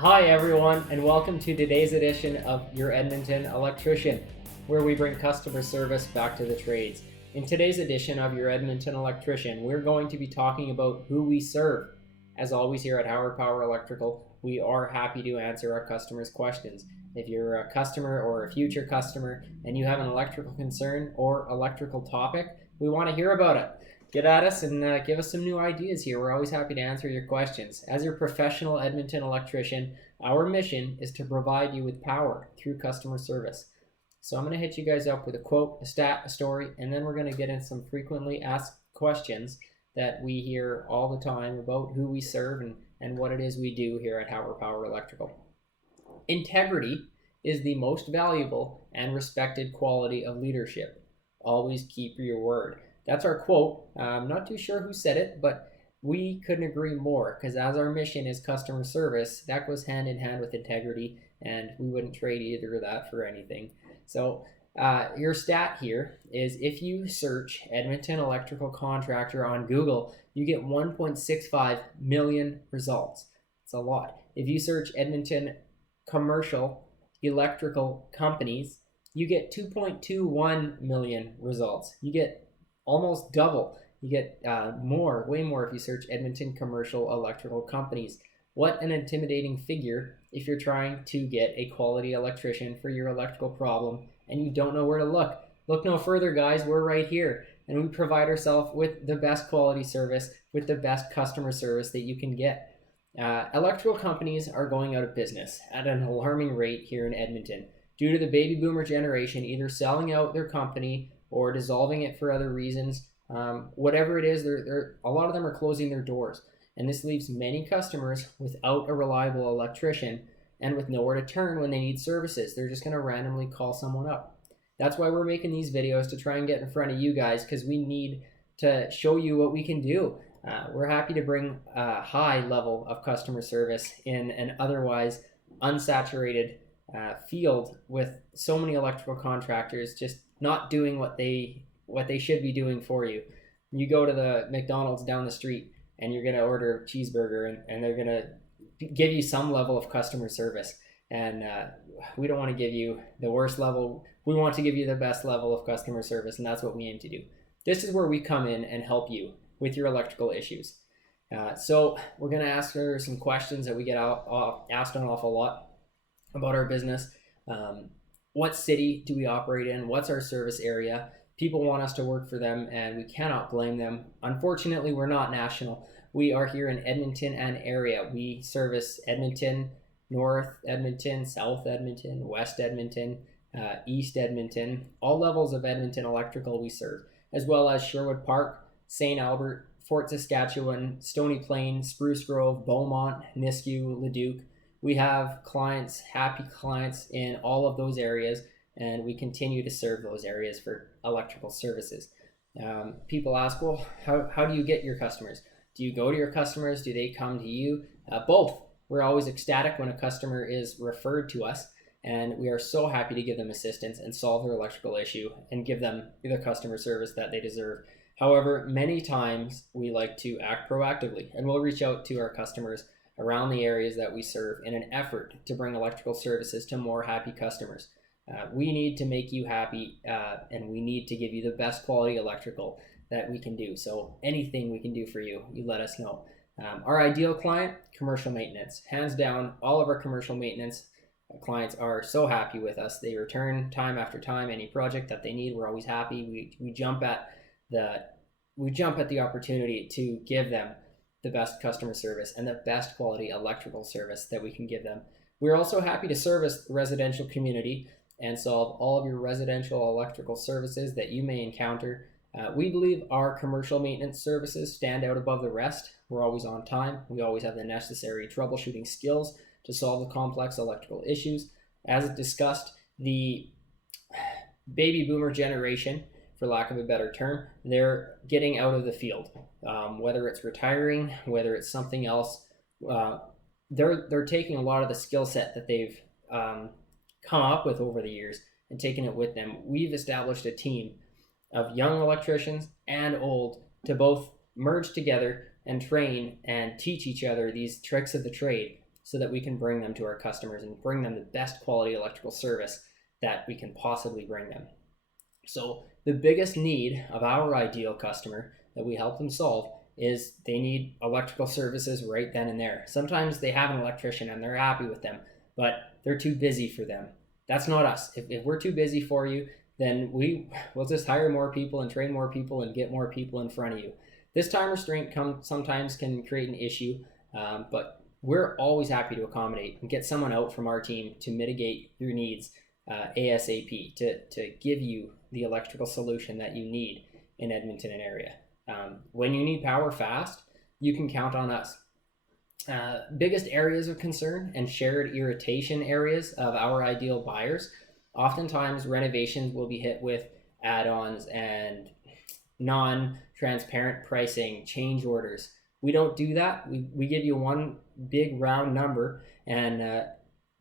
Hi everyone, and welcome to today's edition of Your Edmonton Electrician, where we bring customer service back to the trades. In today's edition of Your Edmonton Electrician, we're going to be talking about who we serve. As always here at Hauer Power Electrical, we are happy to answer our customers' questions. If you're a customer or a future customer and you have an electrical concern or electrical topic, we want to hear about it. Get at us and give us some new ideas here. We're always happy to answer your questions. As your professional Edmonton electrician, our mission is to provide you with power through customer service. So I'm going to hit you guys up with a quote, a stat, a story, and then we're going to get into some frequently asked questions that we hear all the time about who we serve and what it is we do here at Hauer Power Electrical. Integrity is the most valuable and respected quality of leadership. Always keep your word. That's our quote. I'm not too sure who said it, but we couldn't agree more, because as our mission is customer service, that goes hand in hand with integrity, and we wouldn't trade either of that for anything. So your stat here is if you search Edmonton electrical contractor on Google, you get 1.65 million results. It's a lot. If you search Edmonton commercial electrical companies, you get 2.21 million results. You get almost double. You get way more if you search Edmonton commercial electrical companies. What an intimidating figure if you're trying to get a quality electrician for your electrical problem and you don't know where to look. Look no further, guys. We're right here, and we provide ourselves with the best quality service, with the best customer service that you can get. Electrical companies are going out of business at an alarming rate here in Edmonton due to the baby boomer generation either selling out their company or dissolving it for other reasons. Whatever it is, a lot of them are closing their doors. And this leaves many customers without a reliable electrician and with nowhere to turn when they need services. They're just going to randomly call someone up. That's why we're making these videos, to try and get in front of you guys, because we need to show you what we can do. We're happy to bring a high level of customer service in an otherwise unsaturated field with so many electrical contractors just not doing what they should be doing for you. You go to the McDonald's down the street and you're going to order a cheeseburger, and they're going to give you some level of customer service. And we don't want to give you the worst level. We want to give you the best level of customer service, and that's what we aim to do. This is where we come in and help you with your electrical issues. So we're going to ask her some questions that we get asked an awful lot about our business. What city do we operate in? What's our service area? People want us to work for them, and we cannot blame them. Unfortunately, we're not national. We are here in Edmonton and area. We service Edmonton, North Edmonton, South Edmonton, West Edmonton, East Edmonton, all levels of Edmonton electrical we serve, as well as Sherwood Park, St. Albert, Fort Saskatchewan, Stony Plain, Spruce Grove, Beaumont, Nisku, Leduc. We have clients, happy clients in all of those areas, and we continue to serve those areas for electrical services. People ask, well, how do you get your customers? Do you go to your customers? Do they come to you? Both. We're always ecstatic when a customer is referred to us, and we are so happy to give them assistance and solve their electrical issue and give them the customer service that they deserve. However, many times we like to act proactively, and we'll reach out to our customers around the areas that we serve in an effort to bring electrical services to more happy customers. We need to make you happy, and we need to give you the best quality electrical that we can do. So anything we can do for you, you let us know. Our ideal client, commercial maintenance. Hands down, all of our commercial maintenance clients are so happy with us. They return time after time. Any project that they need, we're always happy. We jump at the opportunity to give them the best customer service and the best quality electrical service that we can give them. We're also happy to service the residential community and solve all of your residential electrical services that you may encounter. We believe our commercial maintenance services stand out above the rest. We're always on time. We always have the necessary troubleshooting skills to solve the complex electrical issues. As discussed, the baby boomer generation, for lack of a better term, they're getting out of the field. Whether it's retiring, whether it's something else, they're taking a lot of the skill set that they've come up with over the years and taking it with them. We've established a team of young electricians and old to both merge together and train and teach each other these tricks of the trade so that we can bring them to our customers and bring them the best quality electrical service that we can possibly bring them. So the biggest need of our ideal customer that we help them solve is they need electrical services right then and there. Sometimes they have an electrician and they're happy with them, but they're too busy for them. That's not us. If we're too busy for you, then we'll just hire more people and train more people and get more people in front of you. This time restraint sometimes can create an issue, but we're always happy to accommodate and get someone out from our team to mitigate your needs ASAP, to give you the electrical solution that you need in Edmonton and area. When you need power fast, you can count on us. Biggest areas of concern and shared irritation areas of our ideal buyers. Oftentimes renovations will be hit with add-ons and non-transparent pricing, change orders. We don't do that. We give you one big round number and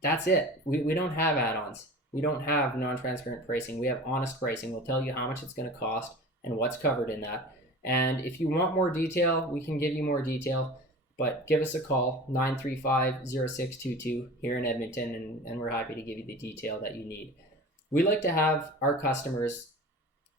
that's it. We don't have add-ons. We don't have non-transparent pricing. We have honest pricing. We'll tell you how much it's going to cost and what's covered in that. And if you want more detail, we can give you more detail, but give us a call, 935-0622 here in Edmonton, and we're happy to give you the detail that you need. We like to have our customers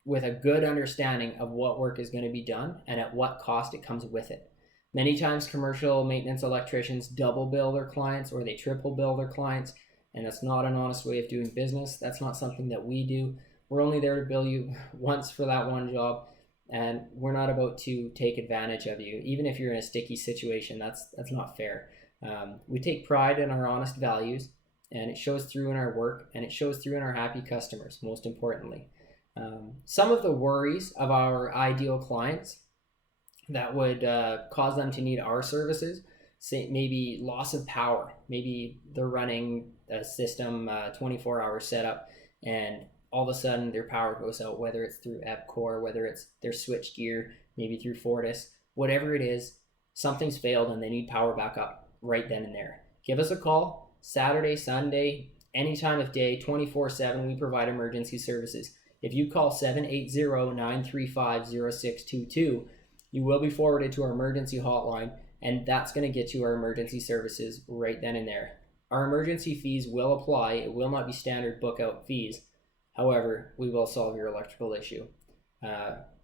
with a good understanding of what work is going to be done and at what cost it comes with it. Many times commercial maintenance electricians double bill their clients or they triple bill their clients, and that's not an honest way of doing business. That's not something that we do. We're only there to bill you once for that one job, and we're not about to take advantage of you. Even if you're in a sticky situation, that's not fair. We take pride in our honest values, and it shows through in our work, and it shows through in our happy customers, most importantly. Some of the worries of our ideal clients that would cause them to need our services, say maybe loss of power. Maybe they're running a system 24-hour setup and all of a sudden their power goes out, whether it's through EPCOR, whether it's their switch gear, maybe through Fortis, whatever it is, something's failed and they need power back up right then and there. Give us a call, Saturday, Sunday, any time of day, 24/7, we provide emergency services. If you call 780-935-0622, you will be forwarded to our emergency hotline, and that's going to get you our emergency services right then and there. Our emergency fees will apply. It will not be standard book out fees. However, we will solve your electrical issue.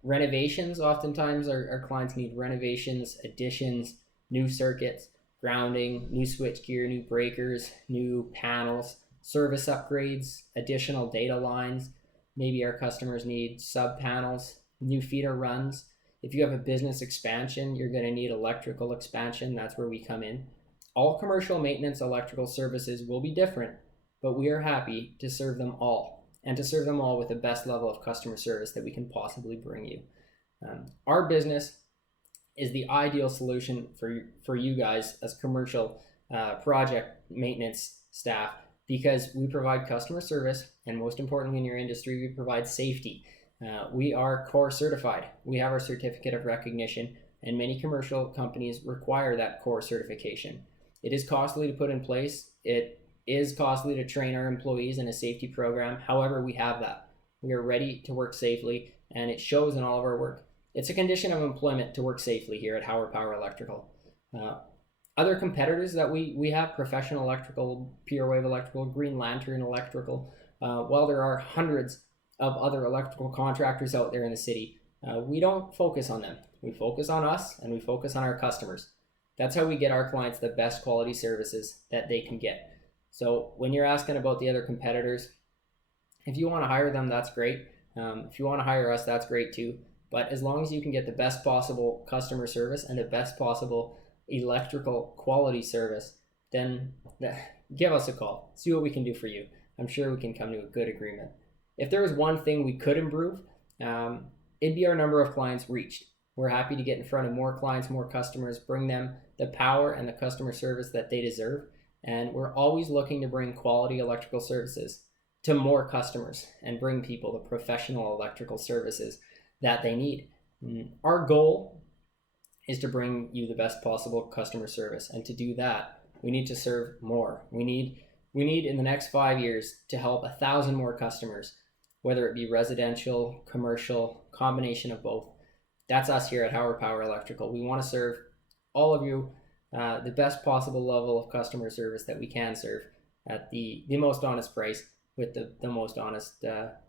Renovations, oftentimes our clients need renovations, additions, new circuits, grounding, new switch gear, new breakers, new panels, service upgrades, additional data lines. Maybe our customers need sub panels, new feeder runs. If you have a business expansion, you're going to need electrical expansion. That's where we come in. All commercial maintenance electrical services will be different, but we are happy to serve them all, and to serve them all with the best level of customer service that we can possibly bring you. Our business is the ideal solution for you guys as commercial project maintenance staff, because we provide customer service, and most importantly in your industry, we provide safety. We are core certified. We have our certificate of recognition, and many commercial companies require that core certification. It is costly to put in place. It is costly to train our employees in a safety program. However, we have that. We are ready to work safely, and it shows in all of our work. It's a condition of employment to work safely here at Hauer Power Electrical. Other competitors that we have, Professional Electrical, Pure Wave Electrical, Green Lantern Electrical, while there are hundreds of other electrical contractors out there in the city, we don't focus on them. We focus on us, and we focus on our customers. That's how we get our clients the best quality services that they can get. So when you're asking about the other competitors, if you want to hire them, that's great. If you want to hire us, that's great too. But as long as you can get the best possible customer service and the best possible electrical quality service, then give us a call. See what we can do for you. I'm sure we can come to a good agreement. If there was one thing we could improve, it'd be our number of clients reached. We're happy to get in front of more clients, more customers, bring them the power and the customer service that they deserve. And we're always looking to bring quality electrical services to more customers and bring people the professional electrical services that they need. Our goal is to bring you the best possible customer service. And to do that, we need to serve more. We need in the next 5 years to help 1,000 more customers, whether it be residential, commercial, combination of both. That's us here at Hauer Power Electrical. We want to serve all of you the best possible level of customer service that we can serve at the most honest price with the most honest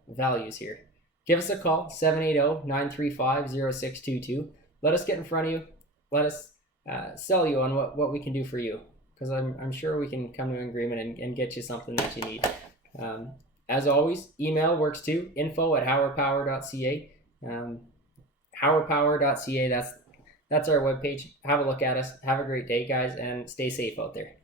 values here. Give us a call, 780-935-0622. Let us get in front of you. Let us sell you on what we can do for you, because I'm sure we can come to an agreement and get you something that you need. As always, email works too, info@hauerpower.ca. Hauerpower.ca, that's our webpage. Have a look at us. Have a great day, guys, and stay safe out there.